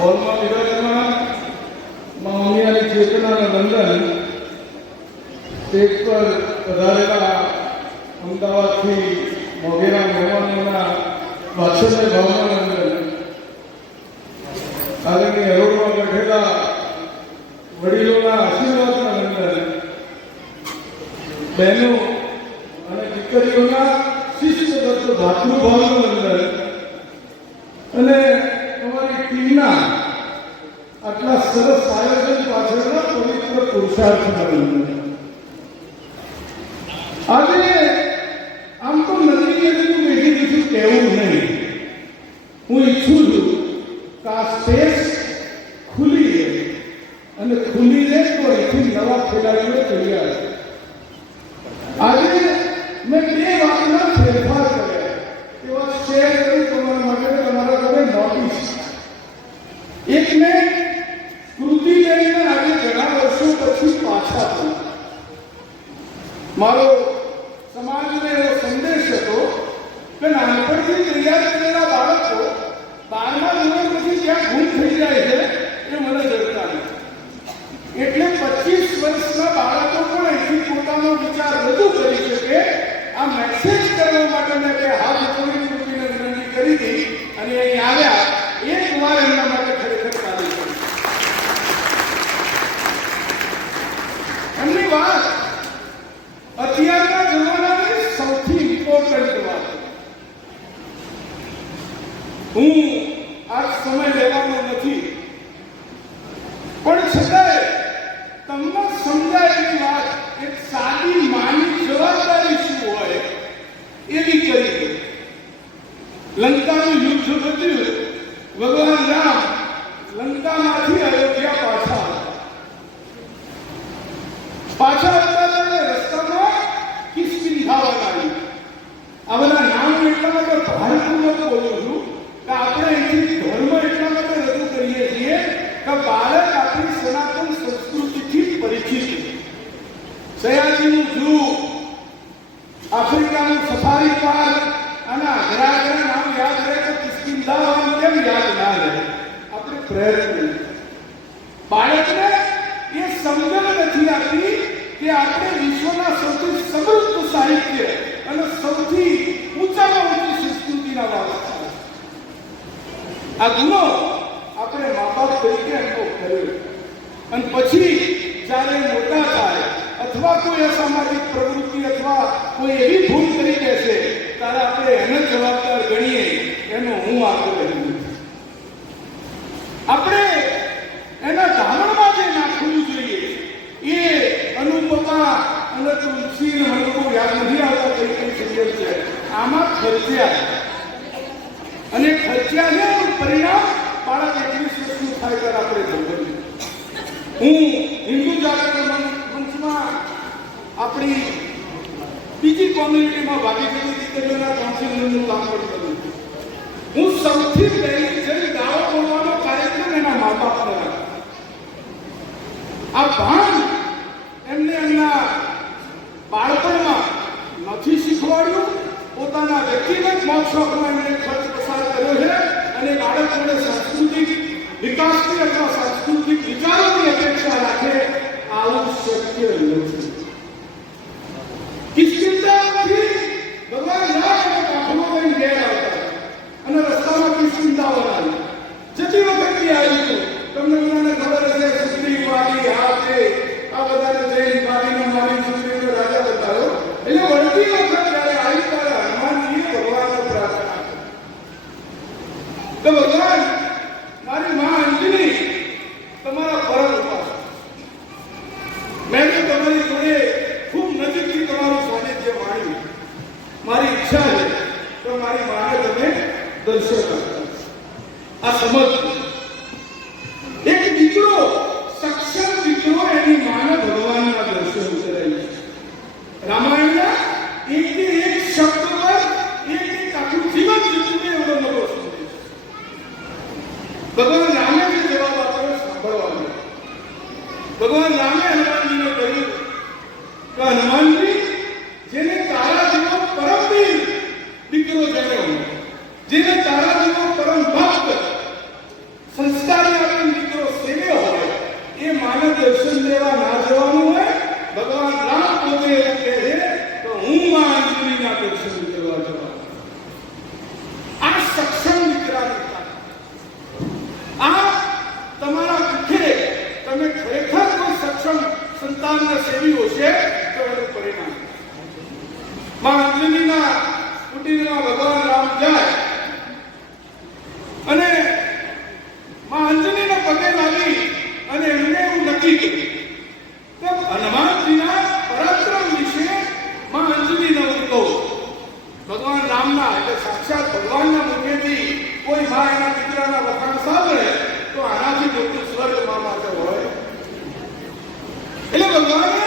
હોલમાં વિરાજમાન મૌનિયાની ચેતનાના વંદન સ્ટેજ પર પધારેલા અમદાવાદથી મોગેરા મહેમાનોના વાત્સલ્ય ભાવના વંદન, આદરણીય હરોળમાં બેઠેલા વડીલોના આશીર્વાદના વંદન, બહેનો અને દીકરીઓના શિસ્તબદ્ધ ભાતૃભાવનું વંદન અને અમારી ટીમના આટલા સરસ આયોજન પાછળના પવિત્ર પુરુષાર્થના વંદન. આજે આમ તો નથી એટલું બેઠી દીધું કહેવું નહીં. હું ઈચ્છું છું કે આ સ્પેસ ખુલી રહે અને ખુલી રહે તો અહીંથી નવા ખેલાડીઓ તૈયાર. આજે મેં બે વાતના ફેરફાર કર્યા, એવા શેર કરી તમારા માટે, તમારા ઘરે નોટિસ. એક મેં કૃતિબેનને આજે ઘણા વર્ષો પછી પાછા થયા. મારો સમાજને એવો સંદેશ હતો કે નાનપણથી તૈયાર કરેલા બાળકો 12મા ધોરણ પછી ક્યાં ગુમ થઈ જાય છે એ મને જડતા નથી. એટલે 25 વર્ષના બાળકો પણ અહીંથી પોતાનો વિચાર રજૂ કરી શકે આ મેસેજ કરવા માટે મેં કે હાથ જોડી કૃતિને વિનંતી કરી હતી અને અહીં આવ્યા. એક વાર એમના માટે ખરેખર તાળી કરી. એમની વાત અત્યારના જમાનાની સૌથી ઇમ્પોર્ટન્ટ વાત. હું આ સમય લેવાનો નથી, પણ છતાંય તમને સમજાય એવી વાત, એક સાદી માની જવાબદારી શું હોય એવી કરી દે. લંકાનું યુદ્ધ વધ્યું, ભગવાન રામ લંકામાંથી અયોધ્યા પાછા આવતા રસ્તામાં કિષ્કિંધાવન આવી. આ બધા નામ એટલા માટે ભારપૂર્વક બોલું છું કે આપણે અહીંથી ધર્મ એટલા માટે રજૂ કરીએ છીએ કે બાળક આપણી સનાતન સંસ્કૃતિથી પરિચિત છે. સયાજીનું ઝૂ, આફ્રિકાનું સફારી પાર્ક અને આગ્રા નામ યાદ રહે તો કિષ્કિંધાવન કેમ યાદ ના રહે? આપણે પ્રયત્ન બાળકને એ સમજણ નથી આપી કે આપણે વિશ્વના સૌથી સમૃદ્ધ સાહિત્ય અને સૌથી ઊંચામાં ઊંચી સંસ્કૃતિના વારસદાર. આ ગુનો આપણે મા બાપ તરીકે એમનો કર્યો અને પછી જ્યારે મોટા થાય અથવા કોઈ અસામાજિક પ્રવૃત્તિ અથવા કોઈ એવી ભૂલ કરી દેશે ત્યારે આપણે એને જવાબદાર ગણીએ એનો હું આગ્રહ છું. આપણે એના ધારણમાં જે નાખવું જોઈએ એ અનુપમા અને તુલસી મને બહુ યાદ નથી આવતા કઈ કઈ સિરિયલ છે, આમાં ખર્ચ્યા અને ખર્ચ્યાને પરિણામ બાળક 21 વર્ષનું થાય ત્યારે આપણે ભોગવ્યું. હું હિન્દુ જાગરણ મંચમાં આપણી બીજી કોમ્યુનિટીમાં ભાગીદારી દીકરીઓના કાઉન્સિલિંગનું કામ પણ કરું છું. હું સૌથી પહેલી જે ગાળો બોલવાનો કાર્યક્રમ એના મા બાપને રાખું. આ ભાન એમને એમના બાળપણમાં નથી શીખવાડ્યું, પોતાના વ્યક્તિગત મોજ શોખમાં એમને ખર્ચ પસાર કર્યો છે અને બાળક જોડે સાંસ્કૃતિક વિકાસની અથવા સાંસ્કૃતિક વિચારોની અપેક્ષા રાખે, આવું શક્ય નથી. કિષ્કિંધાથી ભગવાન રામ અને કાફલો લઈને ઘેર આવતા અને રસ્તામાં કિષ્કિંધાવન આવી. જતી વખતે આવ્યું તમને બધાને ખબર હશે, સુગ્રીવ વાલી આ તે આ બધાને જઈને મારીને મારી સુગ્રીવનો રાજા બતાવ્યો. એટલે વળતી વખત જ્યારે આવી ત્યારે હનુમાનજીએ ભગવાનને પ્રાર્થના તો ભગવાન મારી મા અંજની તમારા પરમ ઉપાસ, મેં તો તમારી જોડે ખૂબ નજીકથી તમારું સાનિધ્ય માણ્યું. મારી ઈચ્છા છે તો મારી માને તમે દર્શન આપો. આ સમજ એક દીકરો, સક્ષમ દીકરો એની માને ભગવાનના દર્શન કરાય. રામાયણના એક શબ્દ પર એક આખું જીવન જીવવું એવડો મોટો સંદેશ. ભગવાન રામે જે જવાબ આપ્યો સાંભળવાનો. ભગવાન રામે હનુમાનજીને કહ્યું કે હનુમાનજી, જેને તારા જેવો પરમવીર દીકરો જન્મ્યો, જેને તારા જેવો પરમ ભક્ત સંસ્કારી સંતાનના સેવી હશે તો એનું પરિણામ. માં અંજનીના કુટીરમાં ભગવાન રામ જાય અને માં અંજનીના પગે લાગી અને એમને એવું નક્કી કર્યું કે હનુમાનજીના પરાક્રમ વિશે માં અંજનીને હું કહું. ભગવાન રામના એટલે સાક્ષાત ભગવાનના મુખેથી કોઈ માં એના દીકરાના વખાણ સાંભળે તો આનાથી મોટું સ્વર્ગ માં માટે હોય. એટલે ભગવાને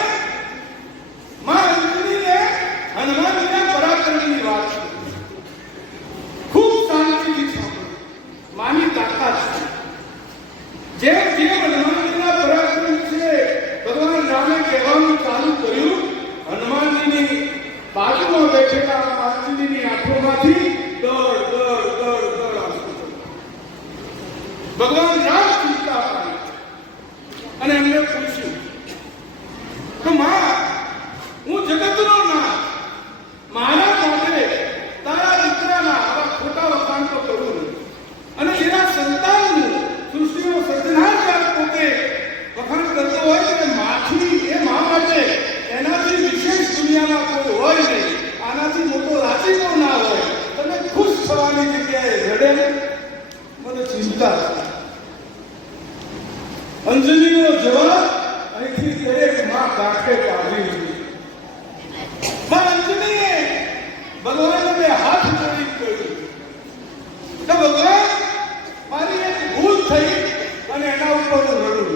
માં અંજનીને હનુમાનજીના પરાક્રમની વાત ખૂબ શાંતિથી સાંભળી. માની તાકાત જેમ જેમ હનુમાનજીના પરાક્રમ છે ભગવાન રામે કહેવાનું ચાલુ કર્યું, હનુમાનજીની બાજુમાં બેઠેલા અંજનીની આંખોમાંથી દળ દળ દળ દળ આંસુ. ભગવાન રામ ચિંતા પામી અને એમને પૂછ્યું કે માં, હું જગતનો નાથ, મારા માટે તારા દીકરાના આવા ખોટા વખાણ તો કરું નહીં, અને એના સંતાનનું સૃષ્ટિનો સર્જનાર પોતે વખાણ કરતો હોય કે માથી એ મા માટે એનાથી વિશેષ દુનિયામાં કોઈ હોય નહીં, આનાથી મોટો રાજીપો ના હોય, તમે ખુશ થવાની જગ્યાએ રડે, મને ચિંતા. અંજનીનો જવાબ અહીંથી દરેક માં કાંઠે પાડી દીધી. માં અંજનીએ ભગવાનને હાથ જોડી કહ્યું કે ભગવાન, મારી એક ભૂલ થઈ અને એના ઉપર હું રડું.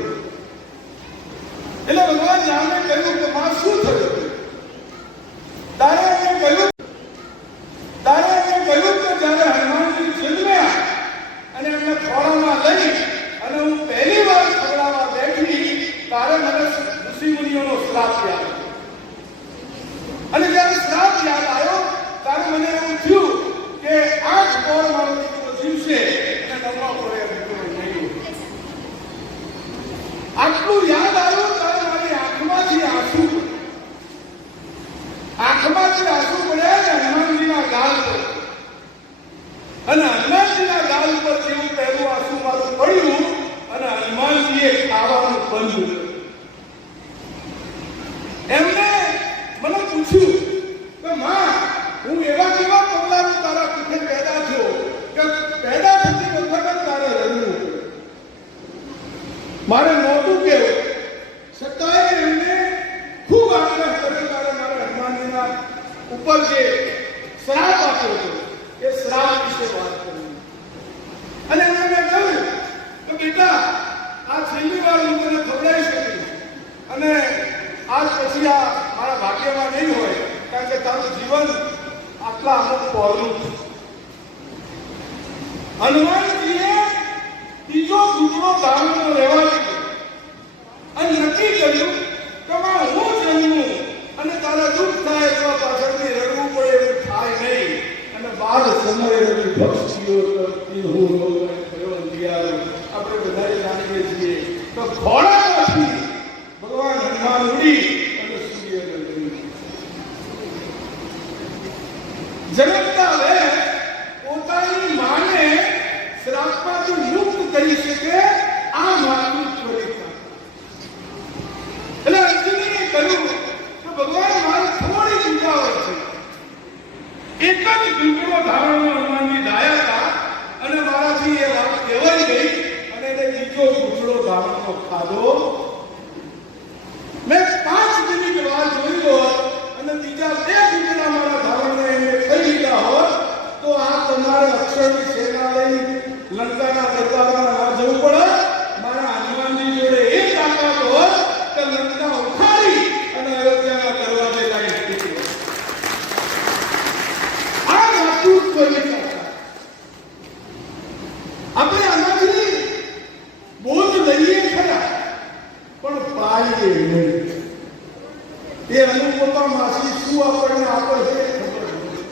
એટલે ભગવાન રામે કહ્યું કે માં શું થયું? તારે એમને કહ્યું કે જ્યારે હનુમાનજી જન્મ્યા અને એમને ખોળામાં લઈ અને હું પહેલી વાર ખવડાવવા બેઠી તારે મને ઋષિ મુનિઓનો શ્રાપ યાદ આવ્યો. અને જ્યારે શ્રાપ યાદ આવ્યો ત્યારે મને એવું થયું કે 8 કોર મારો દીકરો જીવશે અને 9મા કોરે દીકરો નહીં. આટલું યાદ આવ્યું ત્યારે મારી આંખમાંથી આંસુ પડ્યા અને હનુમાનજીના ગાલ પર, અને હનુમાનજીના ગાલ પર જેવું પહેલું આંસુ મારું પડ્યું અને હનુમાનજીએ ખાવાનું બંધ કર્યું. એમને મને પૂછ્યું કે માં, હું એવા કેવા પગલાં તારા પીઠે પેદા થયો કે પેદા થતી વખત તારે રડવું મારે નહોતું કેવું, છતાંય એમને ખૂબ આગ્રહ કર્યો તારે મારા હનુમાનજીના ઉપર જે શ્રાપ આપ્યો હતો એ શ્રાપ વિશે વાત કરી. અને એમને કહ્યું કે બેટા, આ છેલ્લી વાર હું તને ખવડાવી શકું અને આજ પછી આ મારા ભાગ્યમાં નહીં હોય, કારણ કે તારું જીવન આટલા અમુક પહોળું છે. હનુમાનજીએ બીજો ગુજરો ધામનો રહેવા દીધો અને નક્કી કર્યું કે માં, હું જન્મું અને તારા દુઃખ થાય તો પાછળથી રડવું પડે એવું થાય નહીં, અને બાદ સમયે ભક્ષીઓ કરતી હું આપણે બધા જાણીએ છીએ તો ખોળામાંથી ભગવાન હનુમાન ઉડી અને સૂર્યને લઈ જગતના વે પોતાની માને શ્રાપમાંથી મુક્ત કરી શકે આ માતૃત્વ રેખા. એટલે અંજનીએ કહ્યું કે ભગવાન, મારે થોડી ચિંતાઓ છે. એક જ ગુંગળો ધારણનો હનુમાનજી ડાયા હતા અને મારાથી એ વાત કહેવાઈ ગઈ અને એને બીજો ગુંગળો ધારણનો ખાધો. મેં 5 મિનિટ વાર જોઈ હોત અને બીજા 2 ગુંગળા મારા ધારણને એને ખાઈ લીધા હોત તો આ તમારે અક્ષરની સેના લઈ લંકાના દરબારમાં ના જવું પડે. મારા હનુમાનજી જોડે એ તાકાત હોત કે લંકા ઉખાડી અને અયોધ્યાના દરવાજે લાવી દીધી. આ માતૃત્વની તાકાત. આપણે આનાથી બોધ લઈએ ખરા પણ પાઈએ નહીં. એ અનુપમા માસી શું આપણને આપે છે ખબર નથી.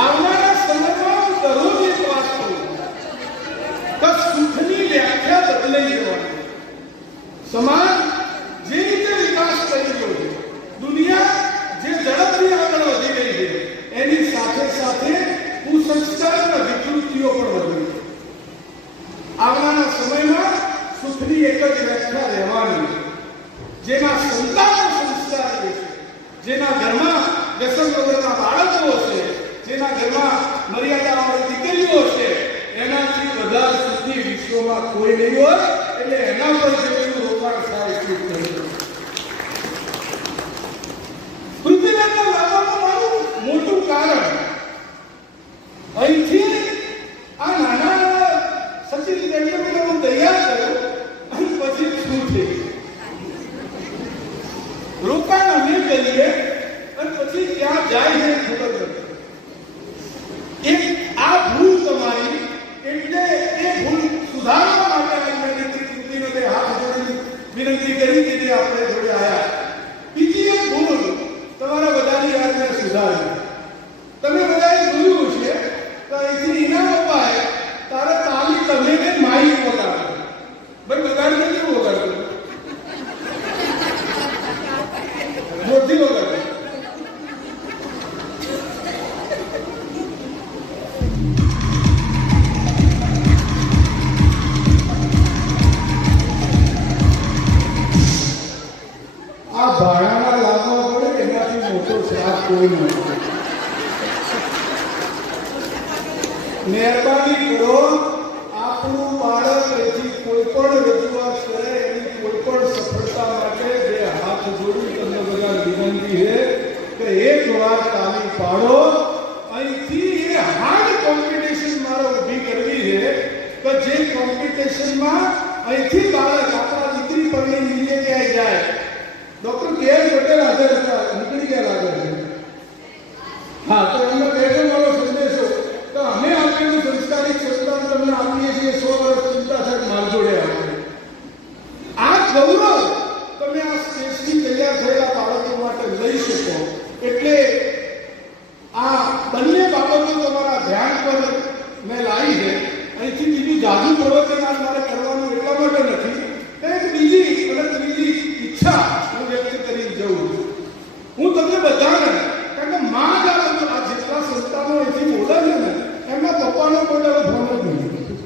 આવનારા સમયમાં દરરોજ એક વાત કરું કે સુખની વ્યાખ્યા બદલાઈ જવાની. સમાજ જે રીતે વિકાસ કરી રહ્યો છે, દુનિયા જે ઝડપથી આગળ વધી રહી છે, એની સાથે સાથે કુસંસ્કારના વિકૃતિઓ પણ વધી છે. આવનારા સમયમાં સુખની એક જ કોઈ નહીં હોય એટલે એના પર જેટલું રોકાણ થાય એટલું કર્યું. પૃથ્વીરાજના લાવવાનું મારું મોટું કારણ અહીંથી આ નાના સચિન તેંડુલકરનું તૈયાર કર્યું અને પછી શું થયું? રોકાણ અમે કરીએ અને પછી ક્યાં જાય છે ખબર નથી. એક આ ભૂલ તમારી, એટલે એ ભૂલ સુધારવા માટે આજે મેં દીકરી કૃતિનો તે હાથ જોડી વિનંતી કરી કે જે આપણે જોડે આવ્યા. બીજી એક ભૂલ તમારા બધાની યાદ મેં સુધારી. તમે બધાએ જોયું છે કે અહીંથી ઇનામ અપાય તારે તાલી તમે ને માઈ વગાડો. ભાઈ વગાડજો કેવું વગાડજો? જોરથી વગાડો. આ ભાડાના લાભમાં પડે એનાથી મોટો શ્રાપ કોઈ નથી. મહેરબાની કરો, આપણું બાળક અહીંથી કોઈ પણ રજૂઆત કરે એની કોઈ પણ સફળતા માટે બે હાથ જોડી તમને બધા વિનંતી છે કે એક વાર તાલી પાડો. અહીંથી એ હાર્ડ કોમ્પિટિશન મારે ઊભી કરવી છે કે જે કોમ્પિટિશનમાં અહીંથી બાળક આપણા દીકરી પરની નીચે ક્યાંય જાય. ડોક્ટર કે એલ પટેલ હાજર હતા, નીકળી ગયા લાગે છે. હા, તો એમનો કહેતો મારો સંદેશો તો અમે આપેલું સંસ્કારિક સત્તાન તમને આપીએ છીએ. 100 વર્ષ ચિંતા થાય માર જોડે આવે. આ ગૌરવ તમે આ સ્ટેજથી તૈયાર થયેલા બાળકો માટે લઈ શકો. એટલે આ બંને બાબતો તમારા ધ્યાન પર મેં લાવી છે. અહીંથી બીજું જાદુ પ્રવચન મારે કરવાનું એટલા માટે નથી, એક બીજી અને ત્રીજી ઈચ્છા હું વ્યક્ત કરી જઉં છું. હું તમને બધાને, કારણ કે માં જ આ જેટલા સંતાનો અહીંથી બોલે છે ને એમના પપ્પાનો કોઈ ફોન જ નથી,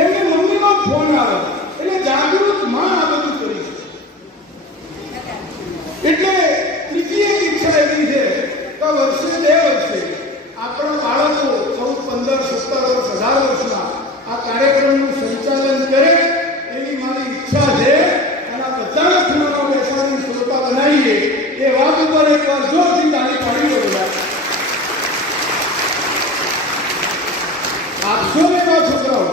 એમની મમ્મીનો ફોન આવે એટલે જાગૃત માં આ બધું કરી છે. એટલે ત્રીજી એક ઈચ્છા એવી છે કે વર્ષે 2 વર્ષે આપણા બાળકો 14, 15, 17 વર્ષ, 18 વર્ષના આ કાર્યક્રમનું સંચાલન કરે એવી મારી ઈચ્છા છે. અને આ બધાના ખૂણામાં બેસાડી શ્રોતા બનાવીએ એ વાત ઉપર એક વાર જોરથી તાળી પાડી બધા આપશો ને એવા છોકરાઓ.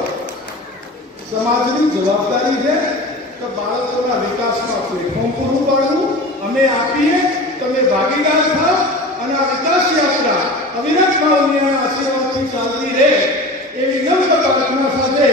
સમાજની જવાબદારી છે કે બાળકોના વિકાસમાં પ્લેટફોર્મ પૂરું પાડવું. અમે આપીએ, તમે ભાગીદાર થાવ અને આ વિકાસ યાત્રા અવિરત ભાવના આશીર્વાદથી ચાલતી રહે એવી નમ્ર પ્રાર્થના સાથે